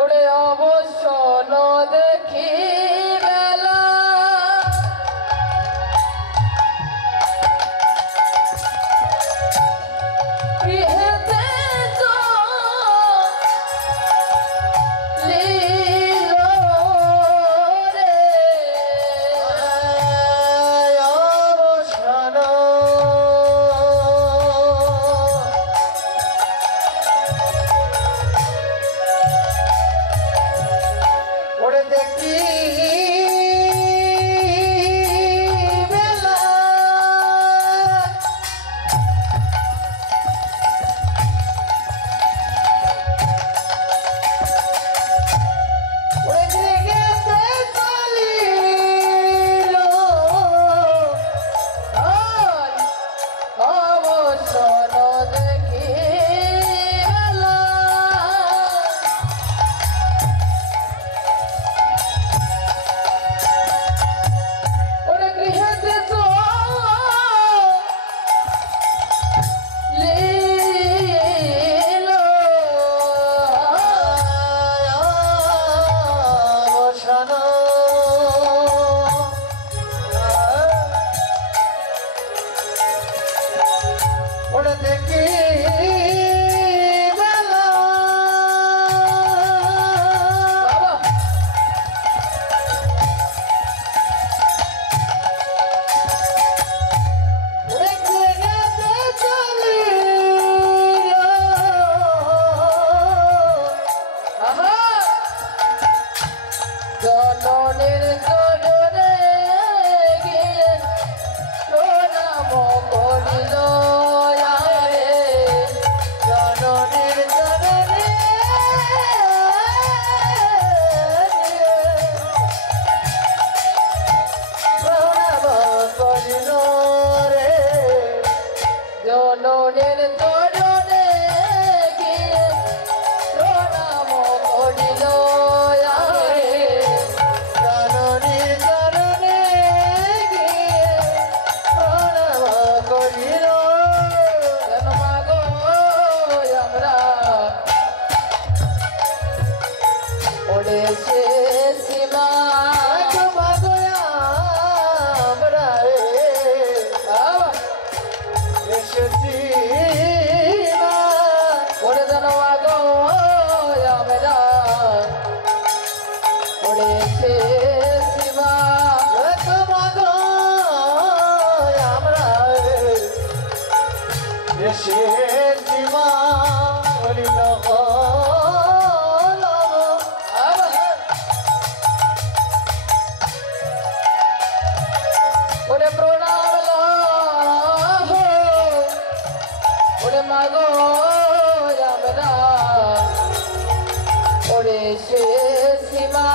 ওরে অবশ্য ন দেখি বেলা গৃহেতে লীল রে অবসান ওরে দেখি বেলা ওরে গৃহেতে চলিল অবসর দেখি বেলা ওরে গৃহেতে চলিল অবসান ওরে দেখি বেলা ওরে গৃহেতে চলিল জননীর জননে গিয়ে প্রণাম করিল আরে জননীর জননে প্রণাম করিল রে জননীর জননে গিয়ে প্রণাম করিল আরে জননীর জননে গিয়ে প্রণাম করিল জন্মাগো আমরা ওরে সে সীমা জন্মাগো আমরা এসেছি ওরে জন্মাগো আমরা ওরে সে সীমা জন্মাগো আমরা এসেছি মা হরিণ ওরে প্রণাম লাভ ওরে মাগো আমরা ওরে সে সীমা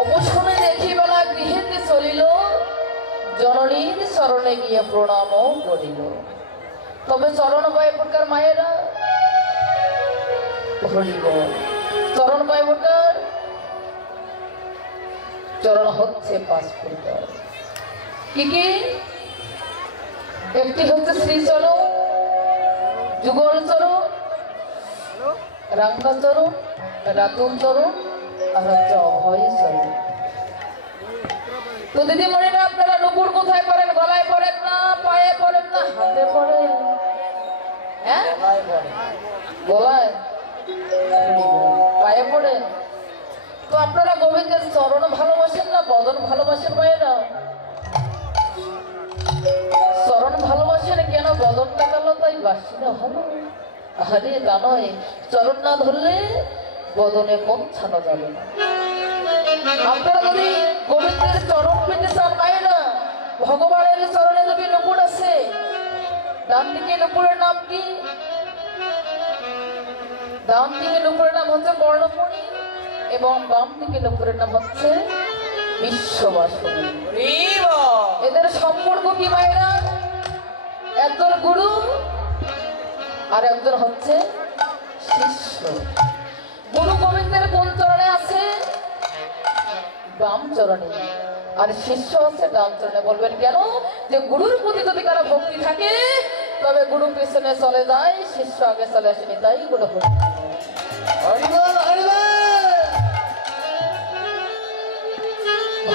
অবসরে দেখি বেলা গৃহেতে চলিল জননীর চরণে গিয়ে প্রণাম করিল তবে চরণ কয় প্রকার মায়েরা চরণ কয় প্রকার চরণ হচ্ছে 5 প্রকার কি কি একটি হচ্ছে শ্রীচরণ যুগল চরণ রাঙ্গা চরণ রাতুল চরণ আর হচ্ছে অভয় চরণ তো দিদিমণিরা আপনারা নুপুর কোথায় পরেন? গলায় পরেন না, পায়ে পরেন না, হাতে পরেন? হ্যাঁ, গলায়, পায়ে পড়েন। তো আপনারা গোবিন্দের চরণ ভালোবাসেন না বদন ভালোবাসেন? ভাইয়েরা, চরণ ভালোবাসেন কেন? বদনটা গেল তাই বাসি না ভালো? আরে তা নয়, চরণ না ধরলে বদনে পৌঁছানো যাবে না। আপনারা যদি গোবিন্দের চরণ পেতে চান মায়েরা, ভগবানের চরণে যদি নুপুর আছে, ডান দিকে নুপুরের নাম কি? ডান দিকে নুপুরের নাম হচ্ছে বর্ণমণি এবং বাম দিকে নুপুরের নাম হচ্ছে বিশ্ববাসনী। এদের সম্পর্ক কি মায়েরা? একজন গুরু আর একজন হচ্ছে শিষ্য। গুরু গোবিন্দের কোন চরণে আছে? বাম চরণে। আর শিষ্য হচ্ছে ডান চরণে। বলবেন কেন? যে গুরুর প্রতি যদি কারো ভক্তি থাকে তবে গুরু পিছনে চলে যায়, শিষ্য আগে চলে আসেনি, তাই গুরু ভক্তি।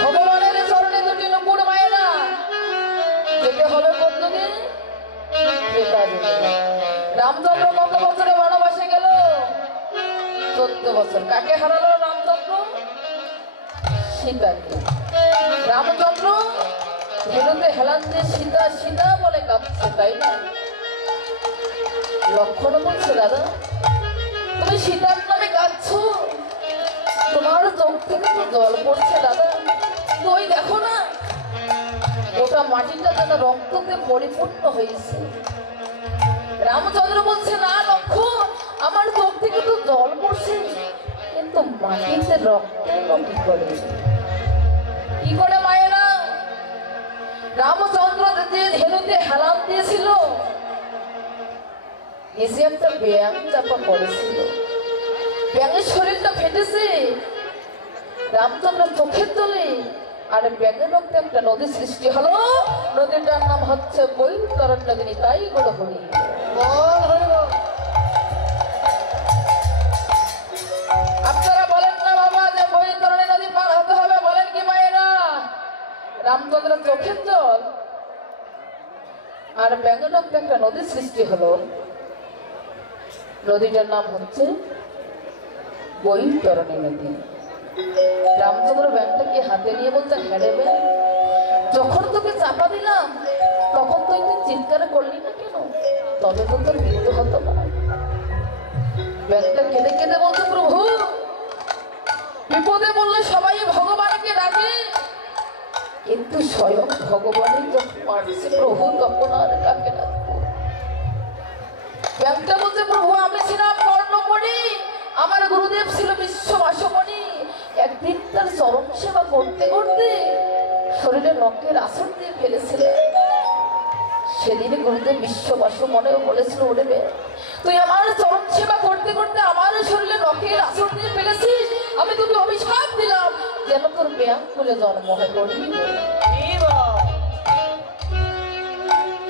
ভগবানের চরণে দুটি নুপুর মায়েরা, যেতে হবে কোন যুগে? রামচন্দ্র কত বছরে বনবাসে গেল? 14 বছর। কাকে হারালো রামচন্দ্র? সীতাকে। রামচন্দ্র ধেনুতে হেলান দিয়ে সীতা সীতা বলে কাঁদছে, তাই না? লক্ষণ বলছে, দাদা তুমি সীতার নামে কাঁদছো, তোমার চোখ থেকে তো জল পড়ছে দাদা। তো ওই দেখো না, ওটা মাটিটা যেন রক্ততে পরিপূর্ণ হয়েছে। রামচন্দ্র বলছে, না লক্ষণ, আমার চোখ থেকে তো জল পড়ছে, কিন্তু মাটিতে রক্ত কি করে? কি করে মায়েরা? রামচন্দ্র যে ধেনুতে হেলান দিয়েছিল, এসে একটা ব্যায়াম চাপা পড়েছিল, ব্যাঙের শরীরটা ফেটেছে রামচন্দ্র চোখের তলে, আর ব্যাঙের রক্তে একটা নদী সৃষ্টি হলো। নদীটার নাম হচ্ছে বৈতরণ্যগিনী, তাই গুলো হরি। আপনারা বলেন না বাবা যে বৈতরণী নদী পার হতে হবে? বলেন কি মায়েরা? রামচন্দ্র চোখের জল আর ব্যাঙের রক্তে একটা নদী সৃষ্টি হলো, নদীটার নাম হচ্ছে বৈতরণী নদী। রামচন্দ্র ব্যাংকটাকে হাতে নিয়ে বলছে, হ্যাঁ রে ব্যাং, যখন তোকে চাপা দিলাম তখন তুই চিৎকার করলি না কেন? তবে তো তোর মৃত্যু হতো না। ব্যাংকটা কেঁদে কেঁদে বলছে, প্রভু বিপদে বললে সবাই ভগবানকে ডাকে, কিন্তু স্বয়ং ভগবানের যখন মারছে প্রভু তখন আর কাকে ডাকবো? ব্যাংকটা বলছে, প্রভু আমি ছিলাম কর্ণমণি, আমার গুরুদেব ছিল বিশ্ববাসমণি। একদিন তার চরণ সেবা করতে করতে শরীরে রক্তের আসন দিয়ে ফেলেছিলেন। সেদিন গুরুদেব বিশ্ববাসমণিও বলেছিল, ওরে বে, তুই আমার চরণ সেবা করতে করতে আমার শরীরে রক্তের আসন দিয়ে ফেলেছিস, আমি তোকে অভিশাপ দিলাম যেন তোর ব্যায়াম করে জন্ম হয়।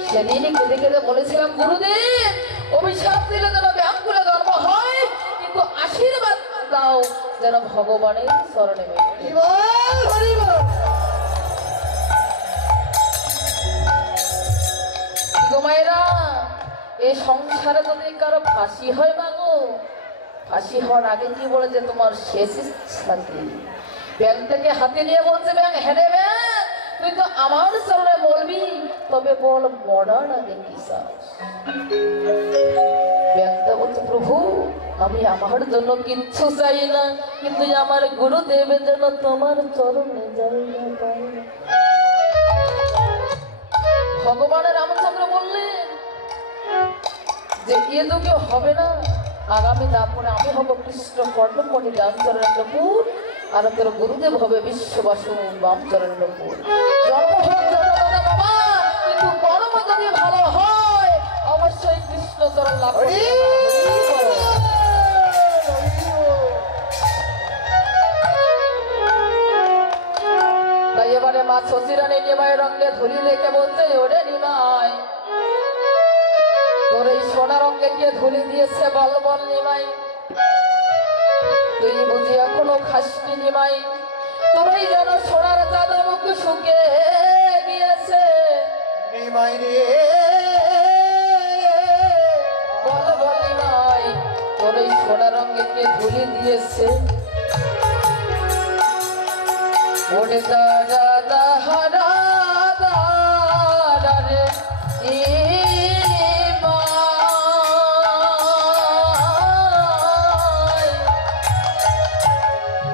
সেদিন কেঁদে কেঁদে বলেছিলাম, গুরুদেব অভিশাপ দিলে যেন ব্যায়াম করে জন্ম হয়, কিন্তু আশীর্বাদ দাও যেন ভগবানের চরণে। মায়েরা, এই সংসারে যদি কারো ফাঁসি হয় মাগো, ফাঁসি হওয়ার আগে কি বলে যে তোমার শেষ ইচ্ছা কি? ব্যাংকটাকে হাতে নিয়ে বলছে, ব্যাংক হেরে ব্যাংক, তুই তো আমার চরণে বলবি, তবে বল মরার আগে কি চাস? ব্যাংকটা বলছে, প্রভু আমি আমার জন্য কিচ্ছু চাই না, কিন্তু আমার গুরুদেবের জন্য তোমার চরণে যাই না পাই। ভগবানের রামচন্দ্র বললেন যে এ যুগে হবে না, আগামী দাপনে আমি হব কৃষ্ণ কর্ণমণি রামচরণের নুপুর, আর তোর গুরুদেব হবে বিশ্ববাসমণি বামচরণের নুপুর। জন্ম হোক জন্মদাতা বাবা, কিন্তু কর্ম যদি ভালো হয় অবশ্যই কৃষ্ণ চরণ লাভ করবে। তাই এবারে মা শশীরানী নিমাই রঙে ধরি রেখে বলছে, ওরে নিমাই, তোর এই সোনা রঙে কে ধুলি দিয়েছে বল বল নিমাই? তুই বুঝি এখনো খাসনি নিমাই? তোর এই যেন সোনার চাঁদা মুখ শুকে ওরে দাদা দাহারা দারে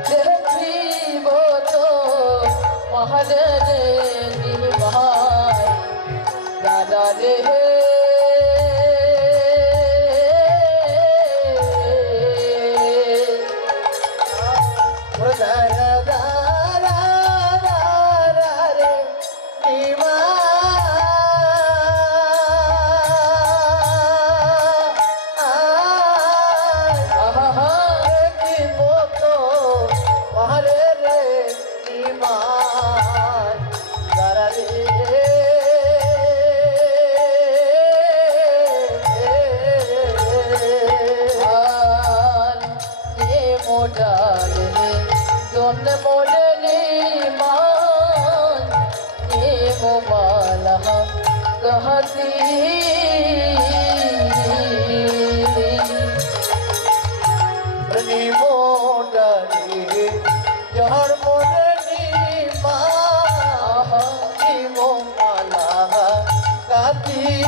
দেখিব তো মহারে নিমাই দাদা রে कहती मोडली जहर मोडली मो माला कहती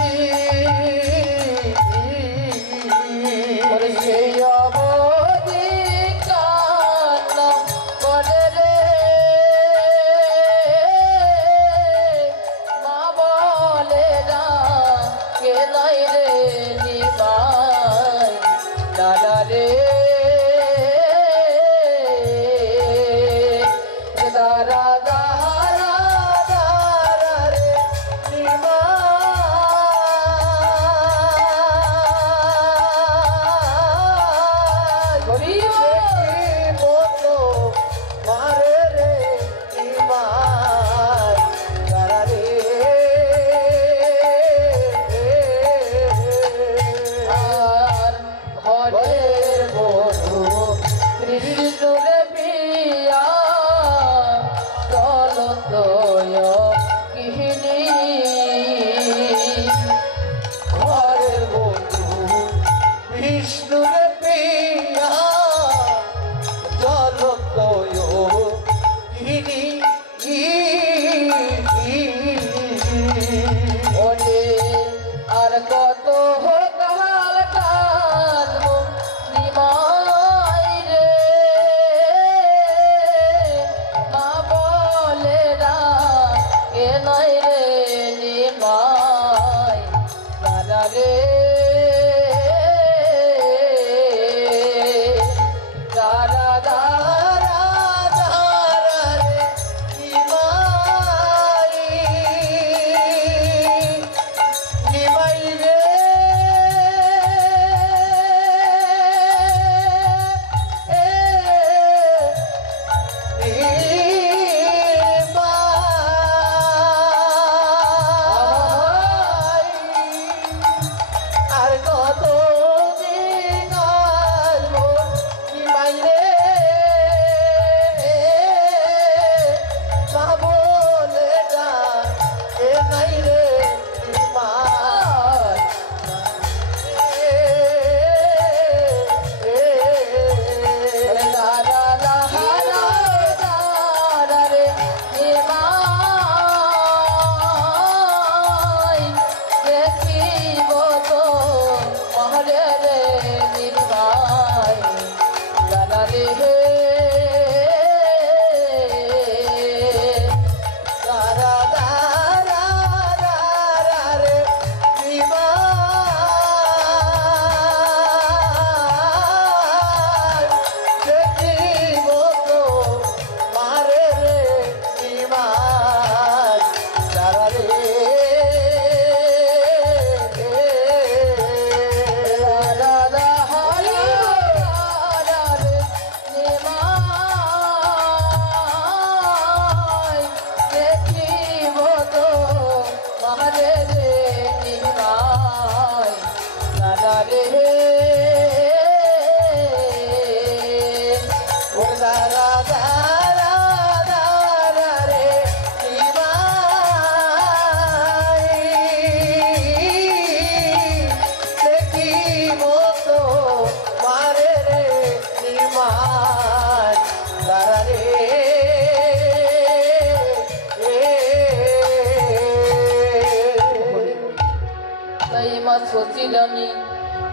শশীরানী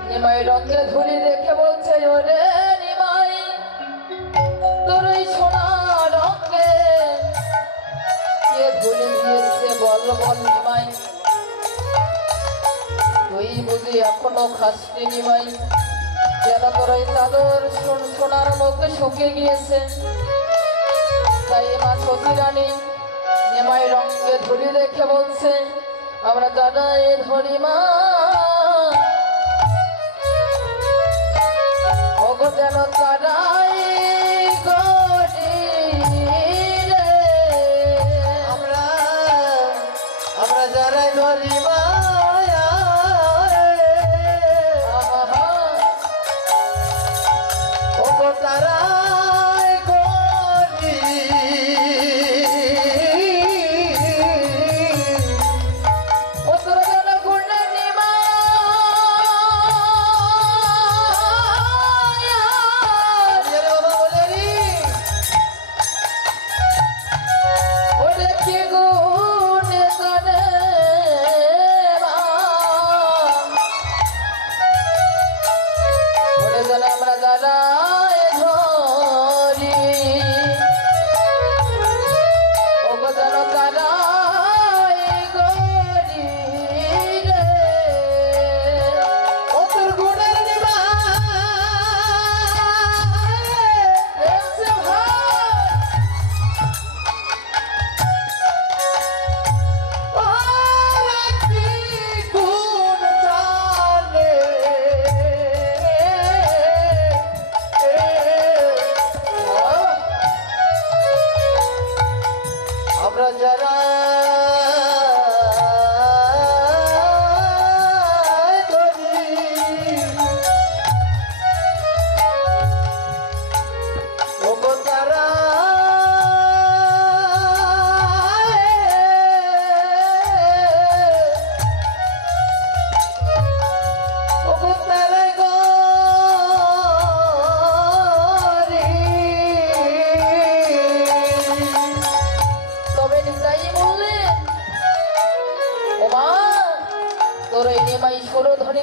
নিমাই রঙে ধুলি দেখে বলছে ওরে নিমাই তোর এই সোনা রঙে কে ধুলি দিয়েছে বল বল নিমাই তুই বুঝি এখনো খাসনি নিমাই যেন তোর এই চাদর সোনার মুখে শুকিয়ে গিয়েছে তাই মা শশীরানী নিমাই রঙে ধুলি দেখে বলছে আমরা জানাই ধরি মা ওগো যেন তারাই গরি রে আমরা যারাই ধরি মা ওগো তারাই গরি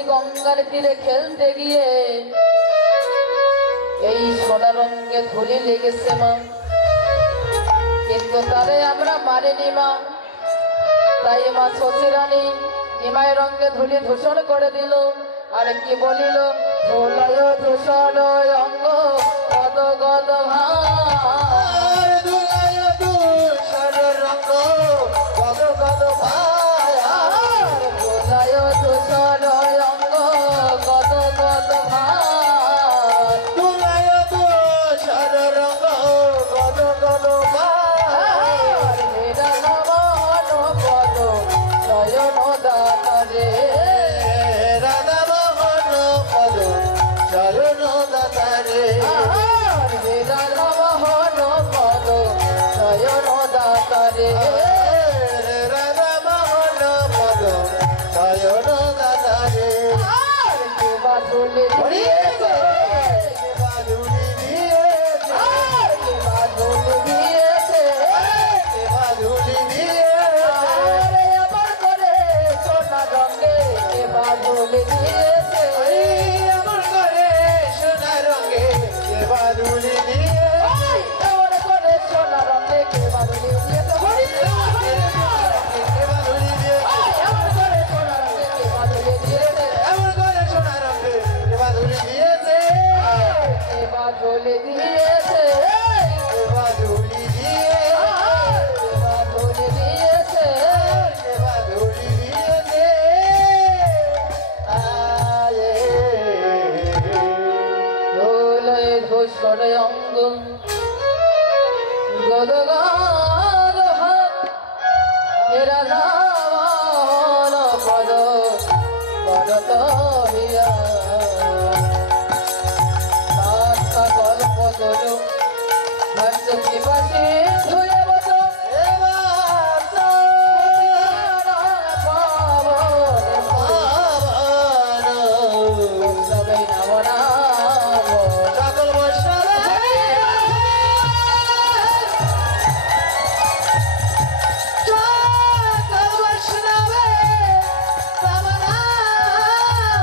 গঙ্গার তীরে খেলতে গিয়ে এই সোনা রঙে ধুলি লেগেছে মা কিন্তু তারে আমরা মারিনি মা তাই মা শশীরানী নিমাই রঙে ধুলি দূষণ করে দিল আর কি বলিল ধুলায় দূষণ অঙ্গ গদ গদ ভাই ধুলায় দূষণ রঙ্গ গদ গদ ভাই ধুলায় দূষণ অঙ্গ গদ গদ ভাই ধুলায় দূষণ রঙ্গ গদ গদ ভাই হেরা নমন পদ নয়ন দাতারে রাধা মোহন পদ চরণ দাতারে হেরা নমন পদ নয়ন দাতারে রাধা মোহন পদ চরণ দাতারে বাদুলি দিয়েছে বাদুড়ি দিয়েছে বাদুলি দিয়েছে বাদুড়ি দিয়েছে আরে আমার করে সোনা রঙে বাদুলি দিয়েছে আমার ঘরে সোনা রঙে বাদুড়ি দিয়েছে আমার করে সোনা রঙে বাদুলি দিয়েছে বাদুড়ি দিয়েছে আমার করে সোনা রঙে বাদুলি দিয়েছে আমার ঘরে সোনা রঙে বাদুড়ি দিয়েছে বাদুলি দিয়েছে বাদুড়ি দিয়েছে বাদুলি দিয়েছে বাদুড়ি দিয়েছে আয়ে দোলে ধূসর অঙ্গ গদগাদ হাত হেরা ধাবন পদ করত হিয়া কল্প তরু ভঞ্জ পিপাসী ধুয়ে বস সবাই নাম নাম সকল বৈষ্ণব সকল বৈষ্ণবে রাম নাম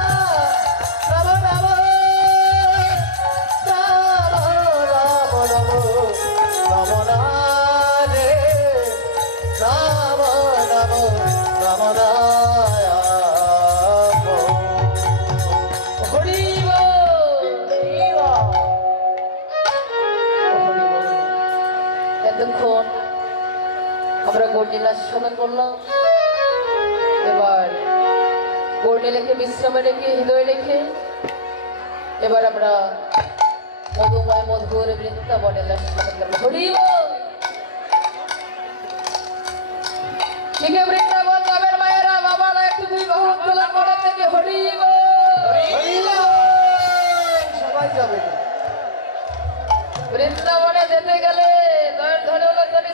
আমরা গৌরলীলার সময় করলাম। এবার গৌরলীলাকে বিশ্রামে রেখে হৃদয়ে রেখে এবার আমরা মধুময় মধুর বৃন্দাবনে হরি বল। ঠিক আছে বৃন্দাবন যাবেন মায়েরা বাবারা একটু দুই বাহু তোলার পরে থেকে হরি বল। সবাই যাবে। বৃন্দাবনে যেতে গেলে